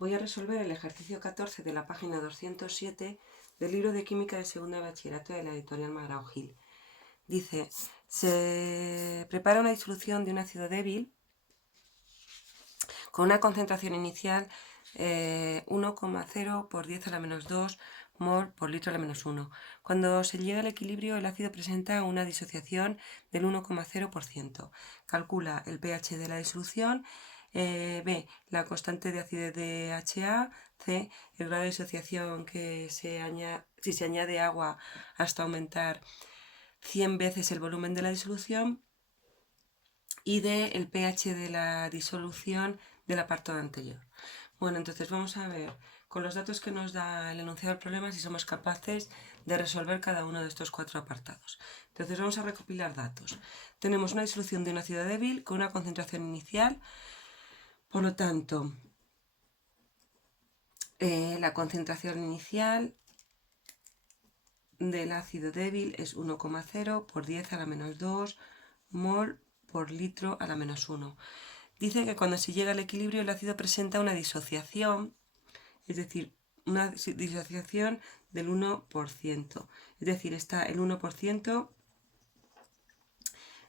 Voy a resolver el ejercicio 14 de la página 207 del libro de Química de segundo de bachillerato de la editorial Magrao Gil. Dice, se prepara una disolución de un ácido débil con una concentración inicial 1,0 por 10 a la menos 2 mol por litro a la menos 1. Cuando se llega al equilibrio, el ácido presenta una disociación del 1,0%. Calcula el pH de la disolución. B, la constante de acidez de HA. C, el grado de disociación que si se añade agua hasta aumentar 100 veces el volumen de la disolución. Y D, el pH de la disolución del apartado anterior. Bueno, entonces vamos a ver con los datos que nos da el enunciado del problema si somos capaces de resolver cada uno de estos 4 apartados. Entonces vamos a recopilar datos. Tenemos una disolución de un ácido débil con una concentración inicial. Por lo tanto, la concentración inicial del ácido débil es 1,0 por 10 a la menos 2 mol por litro a la menos 1. Dice que cuando se llega al equilibrio el ácido presenta una disociación, es decir, una disociación del 1%. Es decir, está el 1%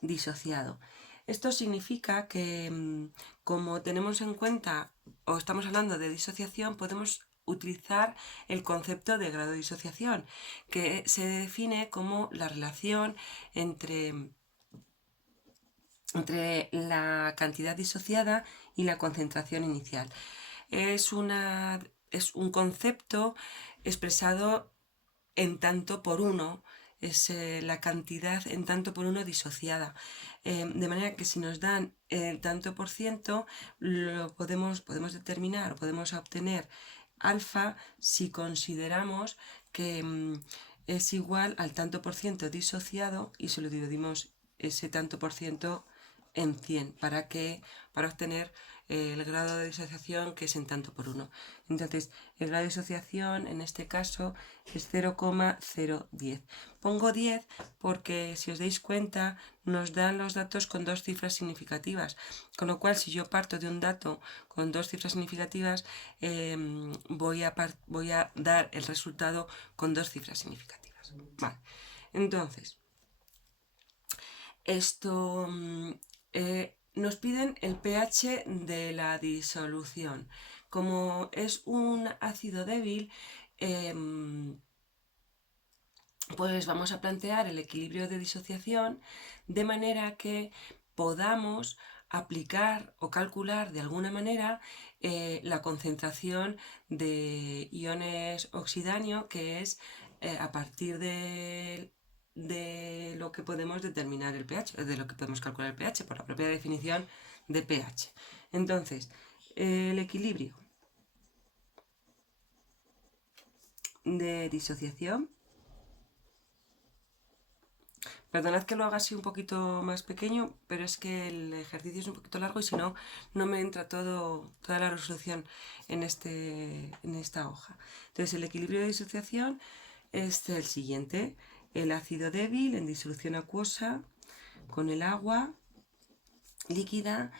disociado. Esto significa que como tenemos en cuenta o estamos hablando de disociación, podemos utilizar el concepto de grado de disociación, que se define como la relación entre la cantidad disociada y la concentración inicial. Es un concepto expresado en tanto por uno, es la cantidad en tanto por uno disociada. De manera que si nos dan el tanto por ciento, lo podemos determinar, podemos obtener alfa si consideramos que es igual al tanto por ciento disociado y se lo dividimos ese tanto por ciento en 100 para obtener el grado de disociación, que es en tanto por uno. Entonces, el grado de disociación en este caso es 0,010. Pongo 10 porque, si os dais cuenta, nos dan los datos con 2 cifras significativas, con lo cual si yo parto de un dato con 2 cifras significativas, voy a dar el resultado con 2 cifras significativas. Vale. Entonces, esto nos piden el pH de la disolución. Como es un ácido débil, pues vamos a plantear el equilibrio de disociación de manera que podamos aplicar o calcular de alguna manera la concentración de iones oxidáneo, que es a partir de lo que podemos determinar el pH, de lo que podemos calcular el pH por la propia definición de pH. Entonces, el equilibrio de disociación. Perdonad que lo haga así un poquito más pequeño, pero es que el ejercicio es un poquito largo y si no, no me entra toda la resolución en esta hoja. Entonces, el equilibrio de disociación es el siguiente. El ácido débil en disolución acuosa con el agua líquida,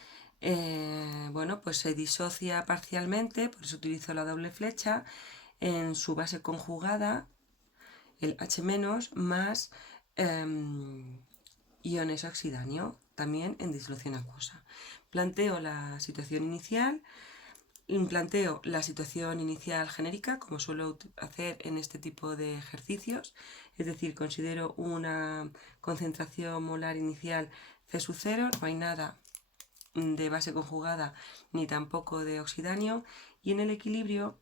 bueno, pues se disocia parcialmente, por eso utilizo la doble flecha, en su base conjugada, el H- más iones oxidáneo, también en disolución acuosa. Planteo la situación inicial, planteo la situación inicial genérica, como suelo hacer en este tipo de ejercicios, es decir, considero una concentración molar inicial C sub 0, no hay nada de base conjugada ni tampoco de oxidáneo, y en el equilibrio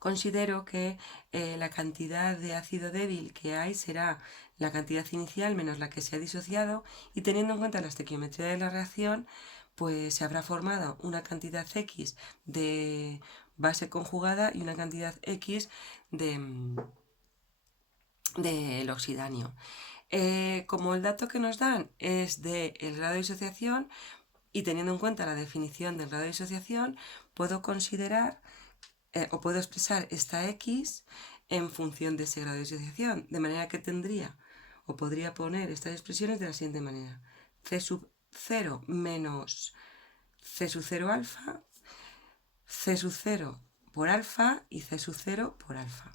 considero que la cantidad de ácido débil que hay será la cantidad inicial menos la que se ha disociado, y teniendo en cuenta la estequiometría de la reacción, pues se habrá formado una cantidad X de base conjugada y una cantidad X del oxidáneo. Como el dato que nos dan es del grado de disociación, y teniendo en cuenta la definición del grado de disociación, puedo considerar o puedo expresar esta X en función de ese grado de disociación, de manera que tendría o podría poner estas expresiones de la siguiente manera: C sub 0 menos C sub 0 alfa, C sub 0 por alfa y C sub 0 por alfa.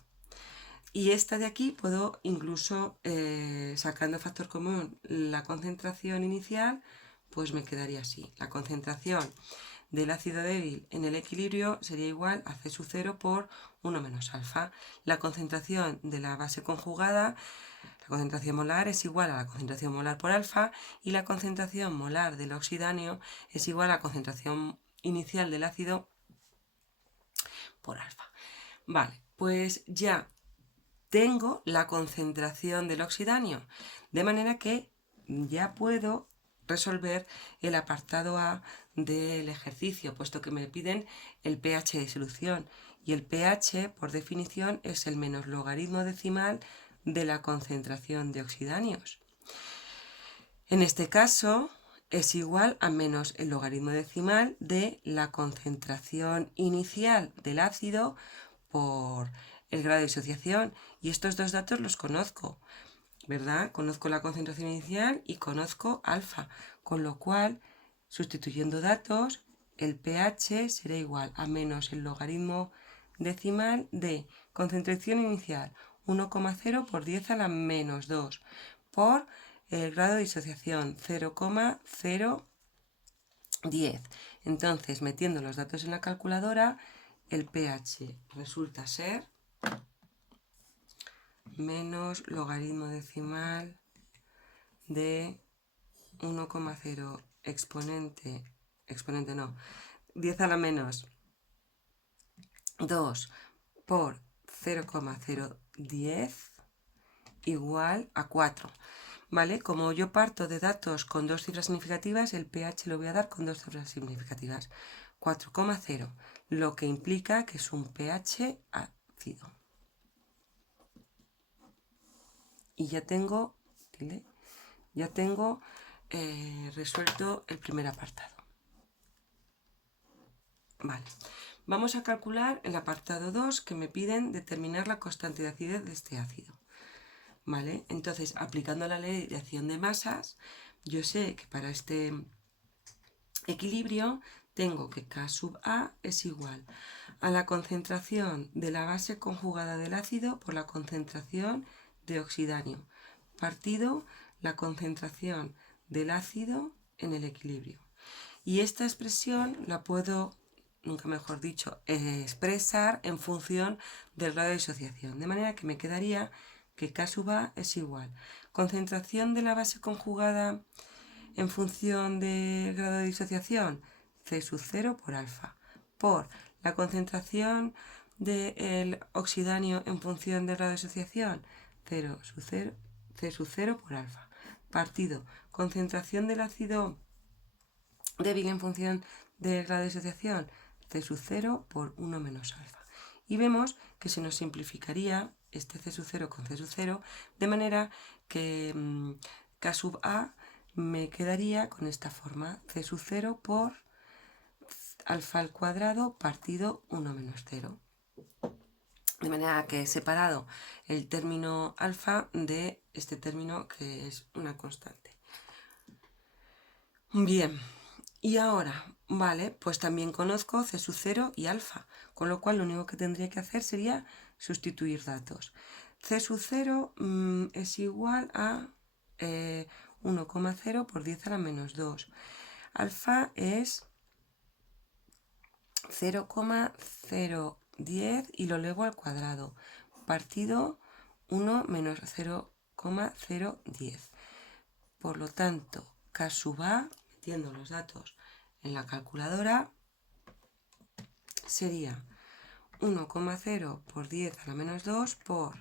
Y esta de aquí puedo incluso, sacando factor común la concentración inicial, pues me quedaría así. La concentración del ácido débil en el equilibrio sería igual a C sub 0 por 1 menos alfa. La concentración de la base conjugada, la concentración molar, es igual a la concentración molar por alfa, y la concentración molar del oxidáneo es igual a la concentración inicial del ácido por alfa. Vale, pues ya tengo la concentración del oxidáneo, de manera que ya puedo resolver el apartado A del ejercicio, puesto que me piden el pH de solución, y el pH, por definición, es el menos logaritmo decimal de la concentración de oxidáneos. En este caso es igual a menos el logaritmo decimal de la concentración inicial del ácido por el grado de disociación, y estos dos datos los conozco, ¿verdad? Conozco la concentración inicial y conozco alfa, con lo cual, sustituyendo datos, el pH será igual a menos el logaritmo decimal de concentración inicial 1,0 por 10 a la menos 2 por el grado de disociación 0,010. Entonces, metiendo los datos en la calculadora, el pH resulta ser menos logaritmo decimal de 1,0 exponente no, 10 a la menos 2 por 0,010 igual a 4. ¿Vale? Como yo parto de datos con dos cifras significativas, el pH lo voy a dar con dos cifras significativas. 4,0, lo que implica que es un pH ácido. Y ya tengo resuelto el primer apartado. Vale, vamos a calcular el apartado 2, que me piden determinar la constante de acidez de este ácido. ¿Vale? Entonces, aplicando la ley de acción de masas, yo sé que para este equilibrio tengo que K sub A es igual a la concentración de la base conjugada del ácido por la concentración de oxidáneo, partido la concentración del ácido en el equilibrio. Y esta expresión la puedo, nunca mejor dicho, expresar en función del grado de disociación, de manera que me quedaría que K sub A es igual concentración de la base conjugada en función del grado de disociación, C sub 0 por alfa, por la concentración del oxidáneo en función del grado de disociación, C sub 0 por alfa, partido concentración del ácido débil en función del grado de disociación, C sub 0 por 1 menos alfa. Y vemos que se nos simplificaría este C sub 0 con C sub 0, de manera que K sub A me quedaría con esta forma, C sub 0 por alfa al cuadrado partido 1 menos 0. De manera que he separado el término alfa de este término que es una constante. Bien, y ahora, vale, pues también conozco C sub 0 y alfa, con lo cual lo único que tendría que hacer sería sustituir datos. C sub 0 es igual a 1,0 por 10 a la menos 2. Alfa es 0,010 y lo elevo al cuadrado, partido 1 menos 0,010. Por lo tanto, K sub A, metiendo los datos en la calculadora, sería 1,0 por 10 a la menos 2 por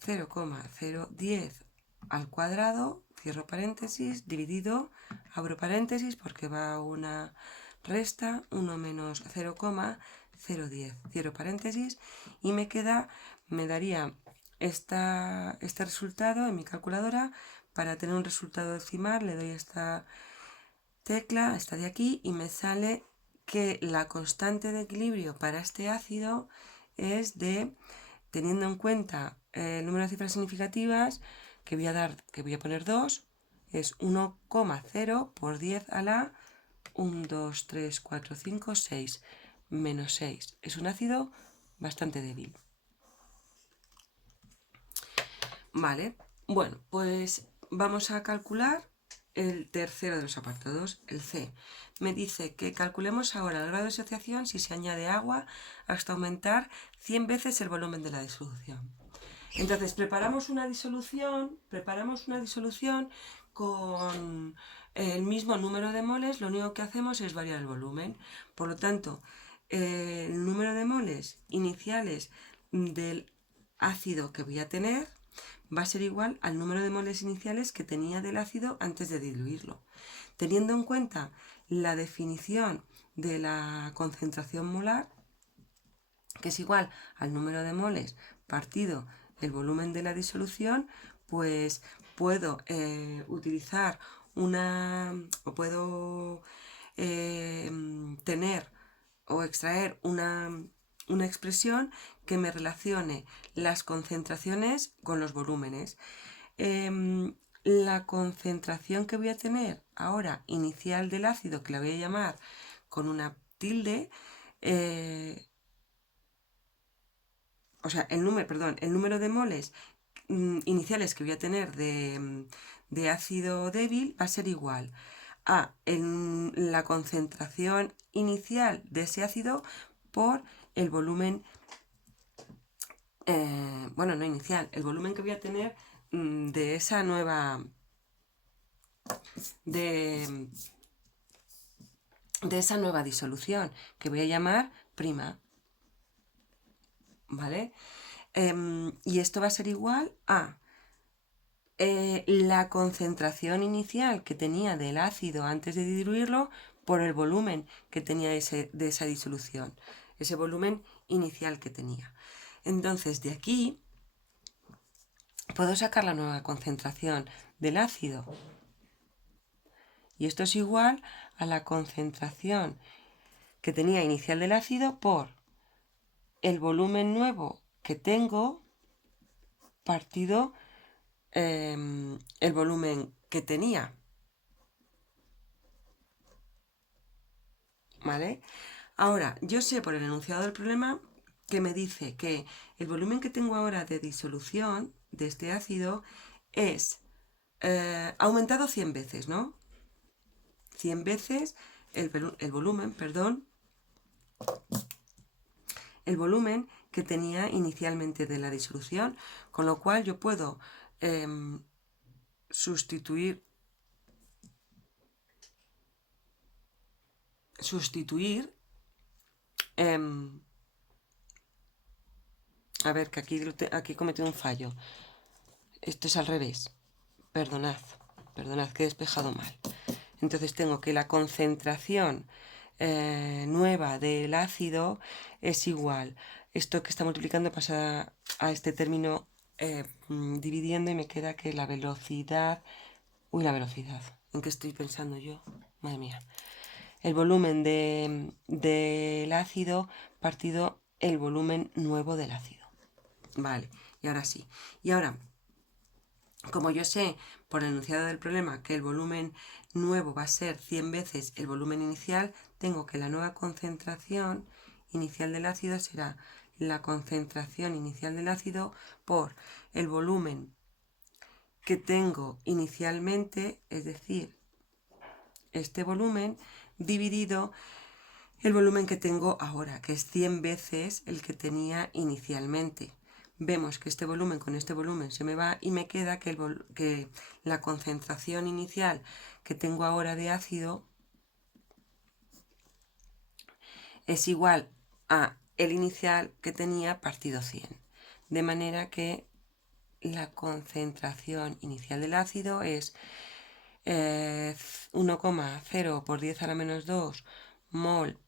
0,010 al cuadrado, cierro paréntesis, dividido, abro paréntesis porque va una resta, 1 menos 0,010, cierro paréntesis, y me daría este resultado en mi calculadora. Para tener un resultado decimal le doy esta tecla, esta de aquí, y me sale que la constante de equilibrio para este ácido es de, teniendo en cuenta el número de cifras significativas, que voy a poner 2, es 1,0 por 10 a la 1, 2, 3, 4, 5, 6. menos 6. Es un ácido bastante débil. Vale, bueno, pues vamos a calcular el tercero de los apartados, el C. Me dice que calculemos ahora el grado de asociación si se añade agua hasta aumentar 100 veces el volumen de la disolución. Entonces preparamos una disolución con el mismo número de moles, lo único que hacemos es variar el volumen. Por lo tanto, el número de moles iniciales del ácido que voy a tener va a ser igual al número de moles iniciales que tenía del ácido antes de diluirlo. Teniendo en cuenta la definición de la concentración molar, que es igual al número de moles partido el volumen de la disolución, pues puedo utilizar puedo tener o extraer una expresión que me relacione las concentraciones con los volúmenes. La concentración que voy a tener ahora inicial del ácido, que la voy a llamar con una tilde, o sea, el número de moles iniciales que voy a tener de ácido débil va a ser igual a la concentración inicial de ese ácido por el volumen, bueno, no inicial, el volumen que voy a tener de esa nueva, de esa nueva disolución, que voy a llamar prima. ¿Vale? Y esto va a ser igual a la concentración inicial que tenía del ácido antes de diluirlo por el volumen que tenía de esa disolución, ese volumen inicial que tenía. Entonces, de aquí puedo sacar la nueva concentración del ácido. Y esto es igual a la concentración que tenía inicial del ácido por el volumen nuevo que tengo partido el volumen que tenía. ¿Vale? Ahora, yo sé por el enunciado del problema que me dice que el volumen que tengo ahora de disolución de este ácido es aumentado 100 veces, ¿no? 100 veces el volumen que tenía inicialmente de la disolución, con lo cual yo puedo sustituir a ver, que aquí he cometido un fallo. Esto es al revés. Perdonad que he despejado mal. Entonces tengo que la concentración nueva del ácido es igual. Esto que está multiplicando pasa a este término dividiendo y me queda que la velocidad... Uy, la velocidad. ¿En qué estoy pensando yo? Madre mía. El volumen del ácido partido el volumen nuevo del ácido. Vale, y ahora sí. Y ahora, como yo sé por el enunciado del problema que el volumen nuevo va a ser 100 veces el volumen inicial, tengo que la nueva concentración inicial del ácido será la concentración inicial del ácido por el volumen que tengo inicialmente, es decir, este volumen dividido el volumen que tengo ahora, que es 100 veces el que tenía inicialmente. Vemos que este volumen con este volumen se me va y me queda que la concentración inicial que tengo ahora de ácido es igual a el inicial que tenía partido 100. De manera que la concentración inicial del ácido es 1,0 por 10 a la menos 2 mol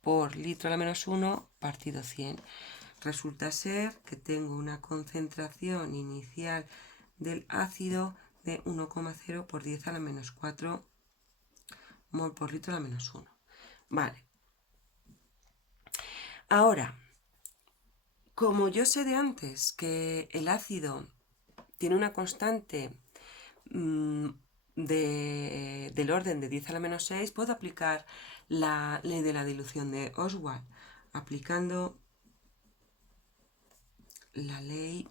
por litro a la menos 1 partido 100. Resulta ser que tengo una concentración inicial del ácido de 1,0 por 10 a la menos 4 mol por litro a la menos 1. Vale. Ahora, como yo sé de antes que el ácido tiene una constante del orden de 10 a la menos 6, puedo aplicar la ley de la dilución de Oswald, aplicando la ley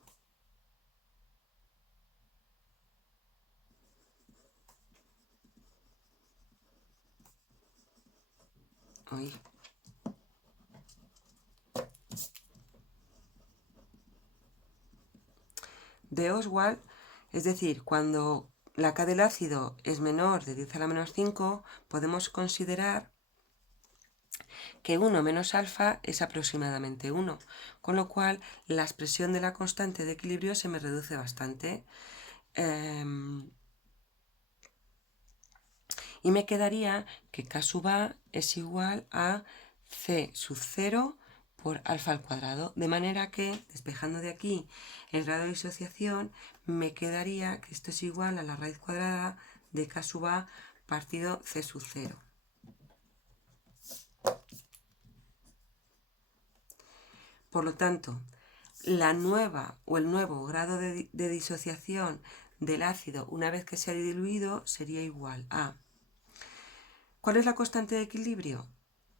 de Oswald, es decir, cuando la K del ácido es menor de 10 a la menos 5, podemos considerar que 1 menos alfa es aproximadamente 1, con lo cual la expresión de la constante de equilibrio se me reduce bastante. Y me quedaría que K sub A es igual a C sub 0 por alfa al cuadrado, de manera que, despejando de aquí el grado de disociación, me quedaría que esto es igual a la raíz cuadrada de K sub A partido C sub 0. Por lo tanto, la nueva o el nuevo grado de disociación del ácido una vez que se ha diluido sería igual a... ¿Cuál es la constante de equilibrio?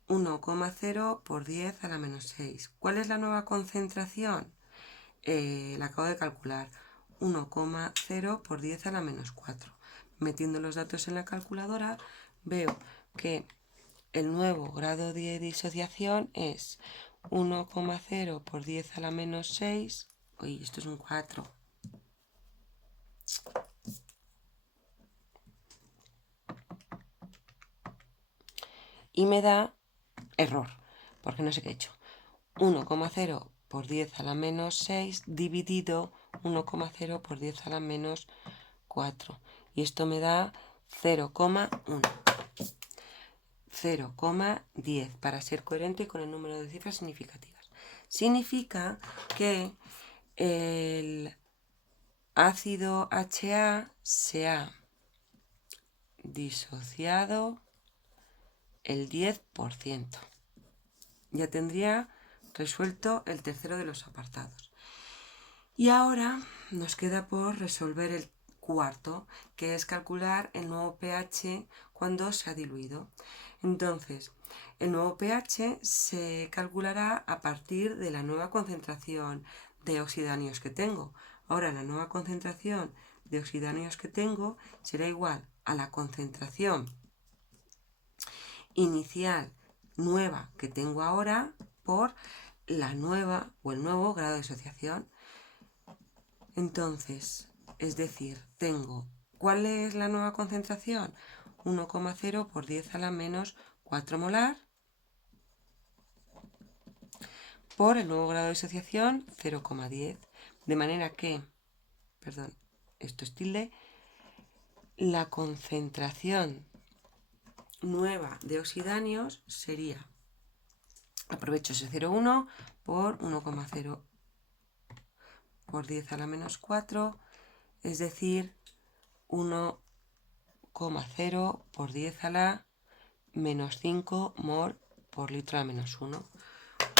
1,0 por 10 a la menos 6. ¿Cuál es la nueva concentración? La acabo de calcular. 1,0 por 10 a la menos 4. Metiendo los datos en la calculadora veo que el nuevo grado de disociación es 1,0 por 10 a la menos 6. Uy, esto es un 4. Y me da error, porque no sé qué he hecho. 1,0 por 10 a la menos 6 dividido 1,0 por 10 a la menos 4. Y esto me da 0,1. 0,10 para ser coherente con el número de cifras significativas. Significa que el ácido HA se ha disociado el 10%. Ya tendría resuelto el tercero de los apartados. Y ahora nos queda por resolver el cuarto, que es calcular el nuevo pH cuando se ha diluido. Entonces, el nuevo pH se calculará a partir de la nueva concentración de oxidanios que tengo. Ahora, la nueva concentración de oxidanios que tengo será igual a la concentración inicial nueva que tengo ahora por la nueva o el nuevo grado de disociación. Entonces, es decir, tengo, ¿cuál es la nueva concentración? 1,0 por 10 a la menos 4 molar por el nuevo grado de disociación 0,10. De manera que, perdón, esto es tilde, la concentración nueva de oxidanios sería, aprovecho ese 0,1 por 1,0 por 10 a la menos 4, es decir, 1,0 por 10 a la menos 5 mol por litro a la menos 1.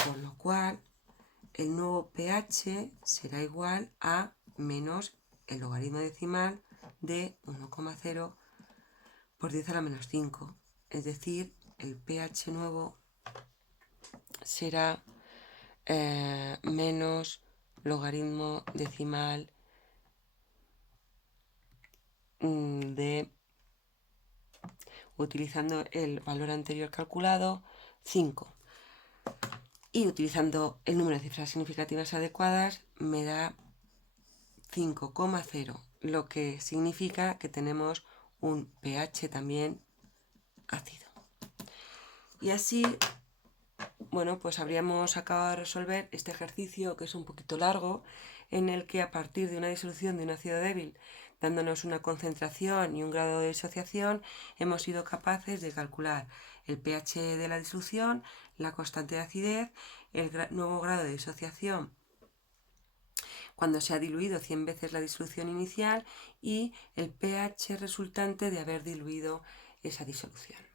Con lo cual, el nuevo pH será igual a menos el logaritmo decimal de 1,0 por 10 a la menos 5. Es decir, el pH nuevo será menos logaritmo decimal de, utilizando el valor anterior calculado, 5. Y utilizando el número de cifras significativas adecuadas me da 5,0, lo que significa que tenemos un pH también ácido. Y así, bueno, pues habríamos acabado de resolver este ejercicio, que es un poquito largo, en el que a partir de una disolución de un ácido débil, dándonos una concentración y un grado de disociación, hemos sido capaces de calcular el pH de la disolución, la constante de acidez, el nuevo grado de disociación cuando se ha diluido 100 veces la disolución inicial y el pH resultante de haber diluido esa disolución.